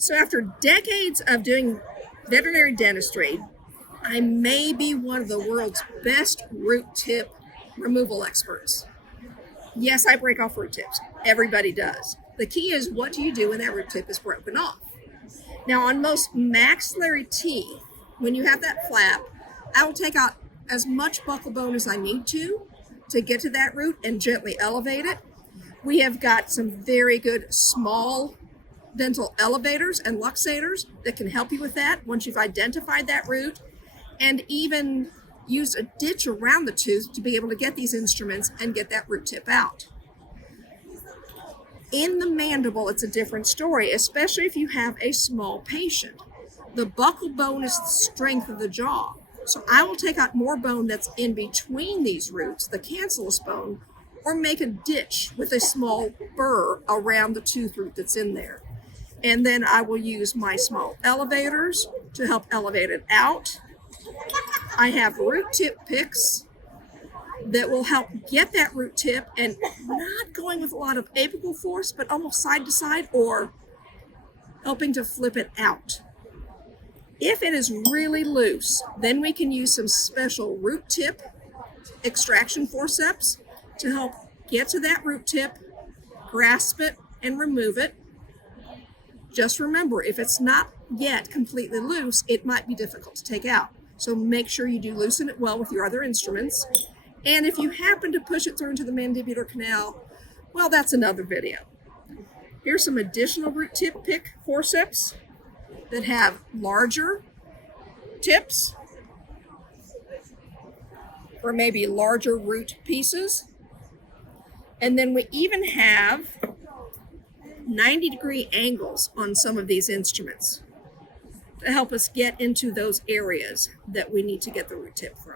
So after decades of doing veterinary dentistry, I may be one of the world's best root tip removal experts. Yes, I break off root tips. Everybody does. The key is, what do you do when that root tip is broken off? Now, on most maxillary teeth, when you have that flap, I will take out as much buccal bone as I need to get to that root and gently elevate it. We have got some very good small dental elevators and luxators that can help you with that once you've identified that root, and even use a ditch around the tooth to be able to get these instruments and get that root tip out. In the mandible, it's a different story, especially if you have a small patient. The buccal bone is the strength of the jaw. So I will take out more bone that's in between these roots, the cancellous bone, or make a ditch with a small burr around the tooth root that's in there. And then I will use my small elevators to help elevate it out. I have root tip picks that will help get that root tip, and not going with a lot of apical force, but almost side to side, or helping to flip it out. If it is really loose, then we can use some special root tip extraction forceps to help get to that root tip, grasp it, and remove it. Just remember, if it's not yet completely loose, it might be difficult to take out. So make sure you do loosen it well with your other instruments. And if you happen to push it through into the mandibular canal, well, that's another video. Here's some additional root tip pick forceps that have larger tips or maybe larger root pieces. And then we even have 90-degree angles on some of these instruments to help us get into those areas that we need to get the root tip from.